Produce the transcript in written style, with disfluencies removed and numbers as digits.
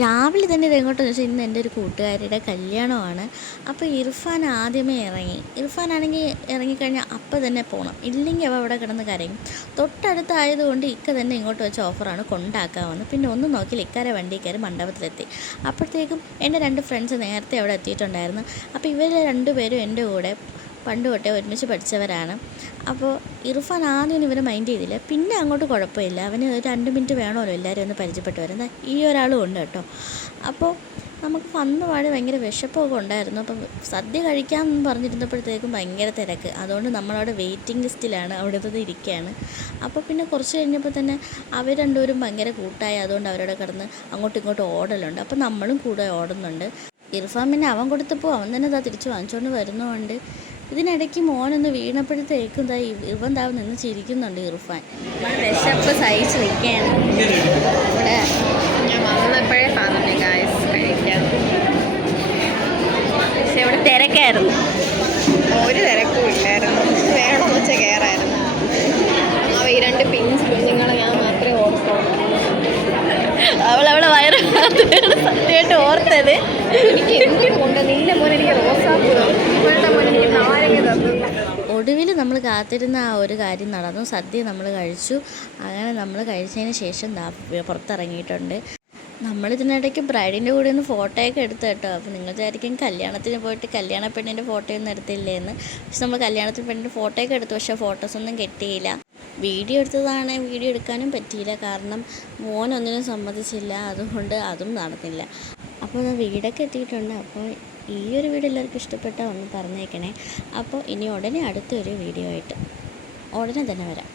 രാവിലെ തന്നെ ഇതെങ്ങോട്ടെന്ന് വെച്ചാൽ ഇന്ന് എൻ്റെ ഒരു കൂട്ടുകാരിയുടെ കല്യാണമാണ്. അപ്പോൾ ഇർഫാൻ ആദ്യമേ ഇറങ്ങി. ഇർഫാനാണെങ്കിൽ ഇറങ്ങിക്കഴിഞ്ഞാൽ അപ്പം തന്നെ പോകണം, ഇല്ലെങ്കിൽ അവ അവിടെ കിടന്ന് കരയും. തൊട്ടടുത്തായതുകൊണ്ട് ഇക്ക തന്നെ ഇങ്ങോട്ട് വെച്ച ഓഫറാണ് കൊണ്ടാക്കാമെന്ന്. പിന്നെ ഒന്നും നോക്കിയില്ല, ഇക്കാരെ വണ്ടി കയറി മണ്ഡപത്തിലെത്തി. അപ്പോഴത്തേക്കും എൻ്റെ 2 ഫ്രണ്ട്സ് നേരത്തെ അവിടെ എത്തിയിട്ടുണ്ടായിരുന്നു. അപ്പോൾ ഇവർ 2 പേരും എൻ്റെ കൂടെ പണ്ട് തൊട്ടേ ഒരുമിച്ച് പഠിച്ചവരാണ്. അപ്പോൾ ഇർഫാൻ ആദ്യം ഇവരെ മൈൻഡ് ചെയ്തില്ല, പിന്നെ അങ്ങോട്ട് കുഴപ്പമില്ല. അവന് ഒരു 2 മിനിറ്റ് വേണമല്ലോ എല്ലാവരും ഒന്ന് പരിചയപ്പെട്ട് വരുന്നത്. ഈ ഒരാളും ഉണ്ട് കേട്ടോ. അപ്പോൾ നമുക്ക് വന്ന പാട് ഭയങ്കര വിശപ്പൊക്കെ ഉണ്ടായിരുന്നു. അപ്പം സദ്യ കഴിക്കാമെന്ന് പറഞ്ഞിരുന്നപ്പോഴത്തേക്കും ഭയങ്കര തിരക്ക്. അതുകൊണ്ട് നമ്മളവിടെ വെയിറ്റിംഗ് ലിസ്റ്റിലാണ്, അവിടെ നിന്ന് ഇരിക്കുകയാണ്. അപ്പോൾ പിന്നെ കുറച്ച് കഴിഞ്ഞപ്പോൾ തന്നെ അവർ രണ്ടുപേരും ഭയങ്കര കൂട്ടായി. അതുകൊണ്ട് അവരോട് കിടന്ന് അങ്ങോട്ടും ഇങ്ങോട്ടും ഓടലുണ്ട്. അപ്പോൾ നമ്മളും കൂടെ ഓടുന്നുണ്ട്. ഇർഫാൻ പിന്നെ അവൻ കൊടുത്തപ്പോൾ അവൻ തന്നെ തിരിച്ച് വാങ്ങിച്ചുകൊണ്ട് വരുന്നതുകൊണ്ട് ഇതിനിടയ്ക്ക് മോനൊന്ന് വീണപ്പോഴത്തേക്കും ഇവൻ നിന്ന് ചിരിക്കുന്നുണ്ട് ഇർഫാൻ. വിശപ്പ് സഹിച്ച് നിൽക്കുകയാണ്. ഇവിടെ ഞാൻ വന്നപ്പോഴേ പറഞ്ഞു ഗായ്സ് കഴിക്കാം. പക്ഷെ ഇവിടെ തിരക്കായിരുന്നു, ഒരു തിരക്കും ഇല്ലായിരുന്നു. വേണമെന്ന് വെച്ചാൽ കയറായിരുന്നു. ഈ 2 പിഞ്ച് കുഞ്ഞുങ്ങളെ ഞാൻ മാത്രമേ ഓർത്തോളൂ. അവളെ വയറ് സത്യമായിട്ട് ഓർത്തത്. എനിക്ക് എന്തുകൊണ്ട് നിന്റെ മോനെ എനിക്ക് റോസാപ്പൂ, ഇപ്പോഴത്തെ മോനെ എനിക്ക് നാരങ്ങ തന്നു. ഒടുവിൽ നമ്മൾ കാത്തിരുന്ന ആ ഒരു കാര്യം നടന്നു. സദ്യ നമ്മൾ കഴിച്ചു. അങ്ങനെ നമ്മൾ കഴിച്ചതിന് ശേഷം പുറത്തിറങ്ങിയിട്ടുണ്ട്. നമ്മളിതിനിടയ്ക്ക് ബ്രൈഡിൻ്റെ കൂടെ ഒന്ന് ഫോട്ടോയൊക്കെ എടുത്തു കേട്ടോ. അപ്പോൾ നിങ്ങൾ വിചാരിക്കും കല്യാണത്തിന് പോയിട്ട് കല്യാണ പെണ്ണിൻ്റെ ഫോട്ടോയൊന്നും എടുത്തില്ലേന്ന്. പക്ഷെ നമ്മൾ കല്യാണത്തിന് പെണ്ണിൻ്റെ ഫോട്ടോയൊക്കെ എടുത്തു, പക്ഷേ ഫോട്ടോസൊന്നും കിട്ടിയില്ല. വീഡിയോ എടുത്തതാണ്, വീഡിയോ എടുക്കാനും പറ്റിയില്ല, കാരണം മോനൊന്നിനും സമ്മതിച്ചില്ല. അതുകൊണ്ട് അതും നടന്നില്ല. അപ്പോൾ വീടൊക്കെ എത്തിയിട്ടുണ്ട്. അപ്പോൾ ഈ ഒരു വീഡിയോ എല്ലാവർക്കും ഇഷ്ടപ്പെട്ടാൽ ഒന്ന് പറഞ്ഞേക്കണേ. അപ്പോൾ ഇനി ഉടനെ അടുത്തൊരു വീഡിയോ ആയിട്ട് ഉടനെ തന്നെ വരാം.